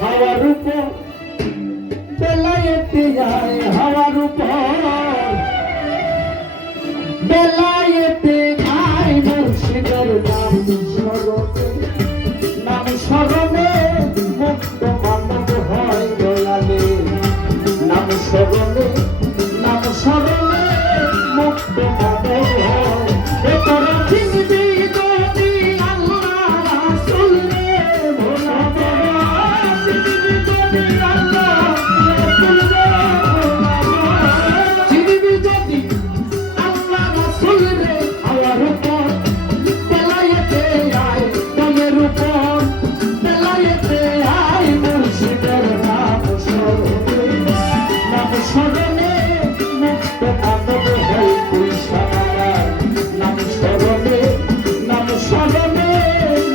হাওয়ার উপর বেলায়েতে যায়, হাওয়ার উপর বেলায়েতে যায়, মুর্শিদের নাম স্মরণে, নাম স্মরণে মুক্ত মানব হয় দয়ালে, নাম স্মরণে, নাম স্মরণে মুক্ত মানব হয়। তোরা চিনবি যদি আল্লাহ রাসূল রে, ভোলা বাবা চিনবি যদি আল্লাহ রাসূল রে, চিনবি যদি আল্লাহ রাসূল রে। হাওয়ার উপর বেলায়েতে আয়, দমের উপর বেলায়েতে আয়, মুর্শিদের নাম স্মরণে, নাম স্মরণে মুক্ত মানব হয় কুইশানার, নাম স্মরণে, নাম স্মরণে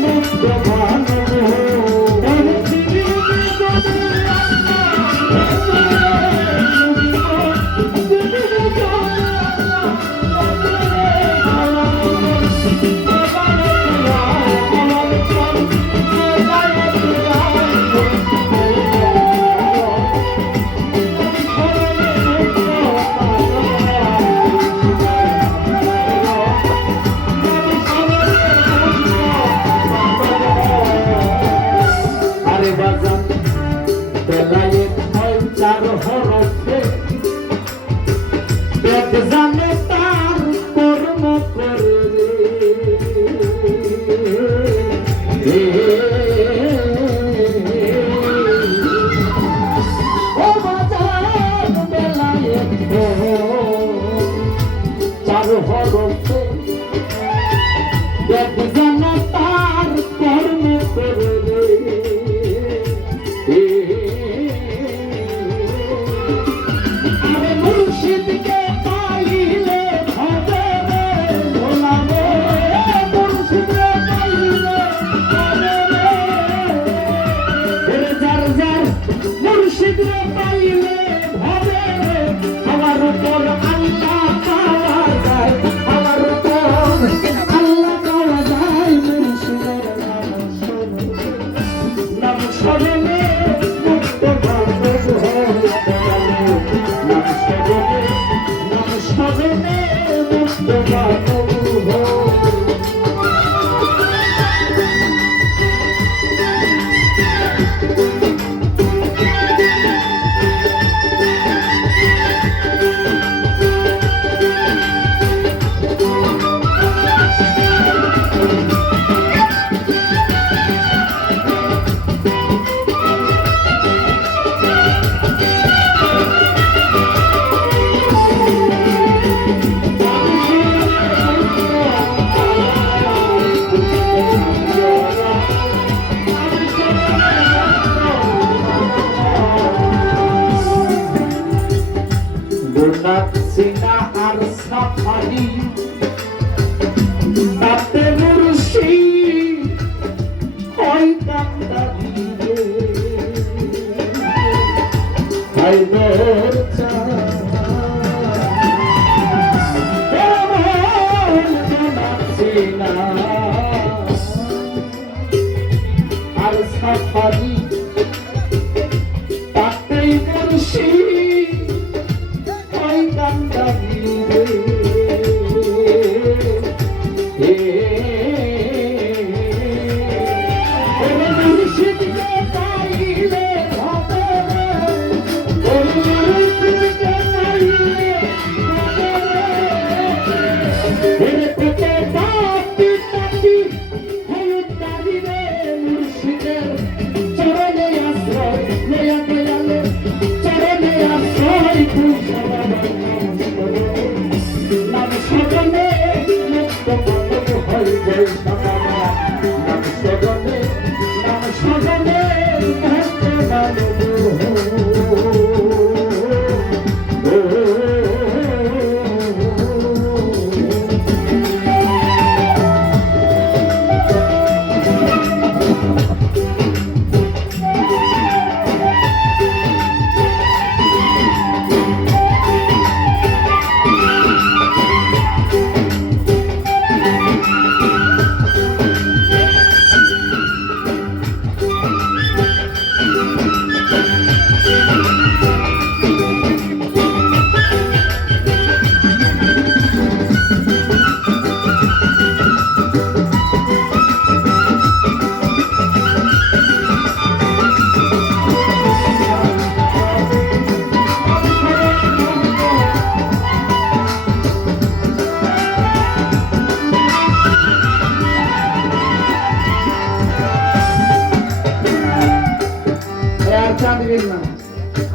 মুক্ত মানব হয়। বেলায়েত হয় চার হরফে, বেদ জানে তার কর্ম করে রে। ও বাজার বেলায়েত চার হরফে, বেদ জানে তার কর্ম করে রে। মুর্শিদকে পাইলে হবে রে, ভোলা রে, মুর্শিদকে পাইলে হবে রে, যার যার মুর্শিদকে পাইলে হবে রে। হাওয়ার উপর আল্লাহ পাওয়া যায়, হাওয়ার উপর আল্লাহ পাওয়া যায়, মুর্শিদের নাম স্মরণে, নাম স্মরণে মুক্ত মানব হয় দয়ালে, নাম স্মরণে, নাম স্মরণে মুক্ত মানব হয়। সিনা আর সাফারি তাতে মুর্শিদ হয় কান্দারি রে, হায়দার সিনা আর সাফারি তাতে মুর্শিদ কান্দারি রে। মুর্শিদকে পাইলে হবে রে, মুর্শিদকে পাইলে হবে রে, পেটে পাপি পাপি হলুদারি রে, মুর্শিদের চরণে আশ্রয় লয়া দয়ালে, চরণে আশ্রয় তুই নাম স্মরণে মুক্ত মানব হয় জয় সামানা, নাম স্মরণে, নাম স্মরণে মুক্ত মানব দেখলাম